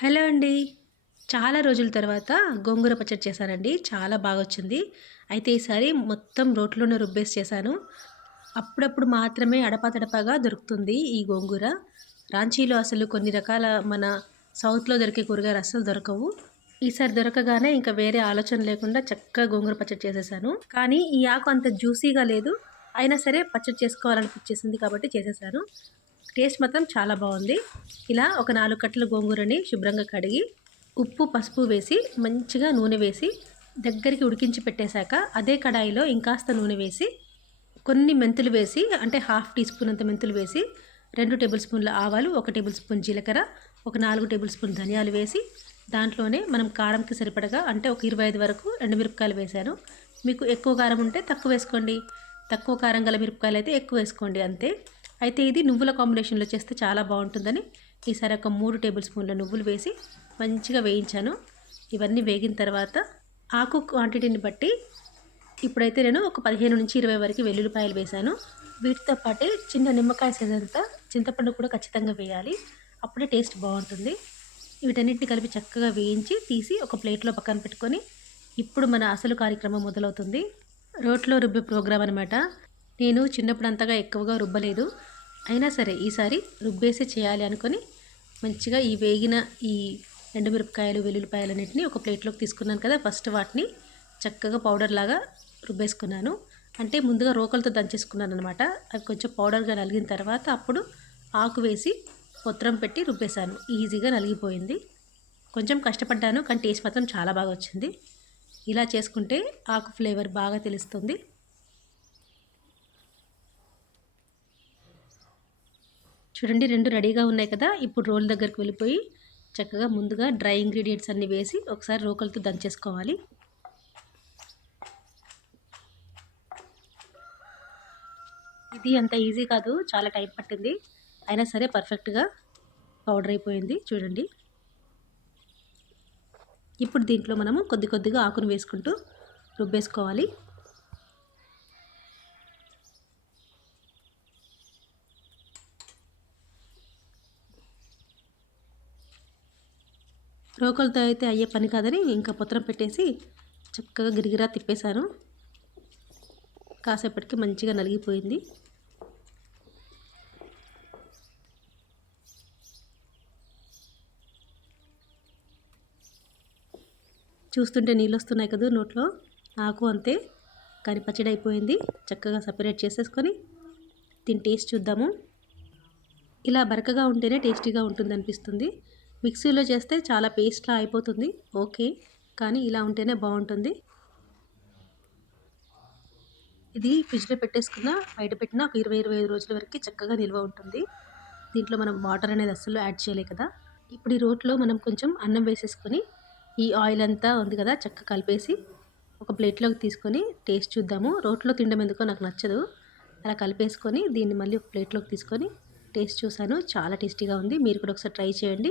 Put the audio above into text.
Hello అండి. చాలా రోజుల తర్వాత గోంగూర పచ్చడి చేశానండి. చాలా బాగా వచ్చింది అయితే ఈసారి మొత్తం రోట్లోనే రుబ్బేసి చేశాను. అప్పుడప్పుడు మాత్రమే అడపాతడపాగా దొరుకుతుంది ఈ గోంగూర. రాంచీలో అసలు కొన్ని రకాల మన సౌత్లో దొరికే కూరగాయలు అస్సలు దొరకవు. ఈసారి దొరకగానే ఇంకా వేరే ఆలోచన లేకుండా చక్కగా గోంగూర పచ్చడి చేసేసాను. కానీ ఈ ఆకు అంత జ్యూసీగా లేదు. అయినా సరే పచ్చడి చేసుకోవాలనిపించేసింది కాబట్టి చేసేసాను. టేస్ట్ మాత్రం చాలా బాగుంది. ఇలా ఒక నాలుగు కట్టల గోంగూరని శుభ్రంగా కడిగి ఉప్పు పసుపు వేసి మంచిగా నూనె వేసి దగ్గరికి ఉడికించి పెట్టేశాక అదే కడాయిలో ఇంకాస్త నూనె వేసి కొన్ని మెంతులు వేసి అంటే హాఫ్ టీ స్పూన్ అంత మెంతులు వేసి రెండు టేబుల్ స్పూన్ల ఆవాలు ఒక టేబుల్ స్పూన్ జీలకర్ర ఒక నాలుగు టేబుల్ స్పూన్ ధనియాలు వేసి దాంట్లోనే మనం కారంకి సరిపడగా అంటే ఒక ఇరవై ఐదు వరకు ఎండుమిరపకాయలు వేశాను. మీకు ఎక్కువ కారం ఉంటే తక్కువ వేసుకోండి. తక్కువ కారం గల మిరపకాయలు అయితే ఎక్కువ వేసుకోండి అంతే. అయితే ఇది నువ్వుల కాంబినేషన్లో చేస్తే చాలా బాగుంటుందని ఈసారి ఒక మూడు టేబుల్ స్పూన్ల నువ్వులు వేసి మంచిగా వేయించాను. ఇవన్నీ వేగిన తర్వాత ఆకు క్వాంటిటీని బట్టి ఇప్పుడైతే నేను ఒక పదిహేను నుంచి ఇరవై వరకు వెల్లుల్లిపాయలు వేశాను. వీటితో పాటే చిన్న నిమ్మకాయ సైజంతా చింతపండు కూడా ఖచ్చితంగా వేయాలి. అప్పుడే టేస్ట్ బాగుంటుంది. వీటన్నిటిని కలిపి చక్కగా వేయించి తీసి ఒక ప్లేట్లో పక్కన పెట్టుకొని ఇప్పుడు మన అసలు కార్యక్రమం మొదలవుతుంది. రోట్లో రుబ్బే ప్రోగ్రామ్ అనమాట నేను చిన్నప్పుడు అంతగా ఎక్కువగా రుబ్బలేదు. అయినా సరే ఈసారి రుబ్బేసి చేయాలి అనుకొని మంచిగా ఈ వేగిన ఈ ఎండుమిరపకాయలు వెల్లుల్లిపాయలు అన్నింటినీ ఒక ప్లేట్లోకి తీసుకున్నాను కదా. ఫస్ట్ వాటిని చక్కగా పౌడర్ లాగా రుబ్బేసుకున్నాను. అంటే ముందుగా రోకలతో దంచేసుకున్నాను అనమాట అవి కొంచెం పౌడర్గా నలిగిన తర్వాత అప్పుడు ఆకు వేసి పొత్రం పెట్టి రుబ్బేశాను. ఈజీగా నలిగిపోయింది. కొంచెం కష్టపడ్డాను కానీ టేస్ట్ మాత్రం చాలా బాగా వచ్చింది. ఇలా చేసుకుంటే ఆకు ఫ్లేవర్ బాగా తెలుస్తుంది. చూడండి రెండు రెడీగా ఉన్నాయి కదా. ఇప్పుడు రోల్ దగ్గరికి వెళ్ళిపోయి చక్కగా ముందుగా డ్రై ఇంగ్రీడియంట్స్ అన్నీ వేసి ఒకసారి రోకలతో దంచేసుకోవాలి. ఇది అంత ఈజీ కాదు చాలా టైం పట్టింది. అయినా సరే పర్ఫెక్ట్గా పౌడర్ అయిపోయింది చూడండి. ఇప్పుడు దీంట్లో మనము కొద్ది కొద్దిగా ఆకును వేసుకుంటూ రుబ్బేసుకోవాలి. రోకలతో అయితే అయ్యే పని కాదని ఇంకా పుత్రం పెట్టేసి చక్కగా గిరిగిరా తిప్పేశాను. కాసేపటికి మంచిగా నలిగిపోయింది. చూస్తుంటే నీళ్ళు వస్తున్నాయి కదా నోట్లో? నాకు అంతే. కానీ పచ్చడి అయిపోయింది. చక్కగా సపరేట్ చేసేసుకొని దీని టేస్ట్ చూద్దాము. ఇలా బరకగా ఉంటేనే టేస్టీగా ఉంటుంది అనిపిస్తుంది మిక్సీలో చేస్తే చాలా పేస్ట్లా అయిపోతుంది. ఓకే. కానీ ఇలా ఉంటేనే బాగుంటుంది. ఇది ఫ్రిడ్జ్లో పెట్టేసుకున్న బయట పెట్టిన ఒక ఇరవై ఇరవై ఐదు రోజుల వరకు చక్కగా నిల్వ ఉంటుంది. దీంట్లో మనం వాటర్ అనేది అస్సలు యాడ్ చేయలే కదా. ఇప్పుడు ఈ రోట్లో మనం కొంచెం అన్నం వేసేసుకొని ఈ ఆయిల్ అంతా ఉంది కదా చక్కగా కలిపేసి ఒక ప్లేట్లోకి తీసుకొని టేస్ట్ చూద్దాము. రోట్లో తినడం ఎందుకో నాకు నచ్చదు. అలా కలిపేసుకొని దీన్ని మళ్ళీ ఒక ప్లేట్లోకి తీసుకొని టేస్ట్ చూసాను చాలా టేస్టీగా ఉంది. మీరు కూడా ఒకసారి ట్రై చేయండి.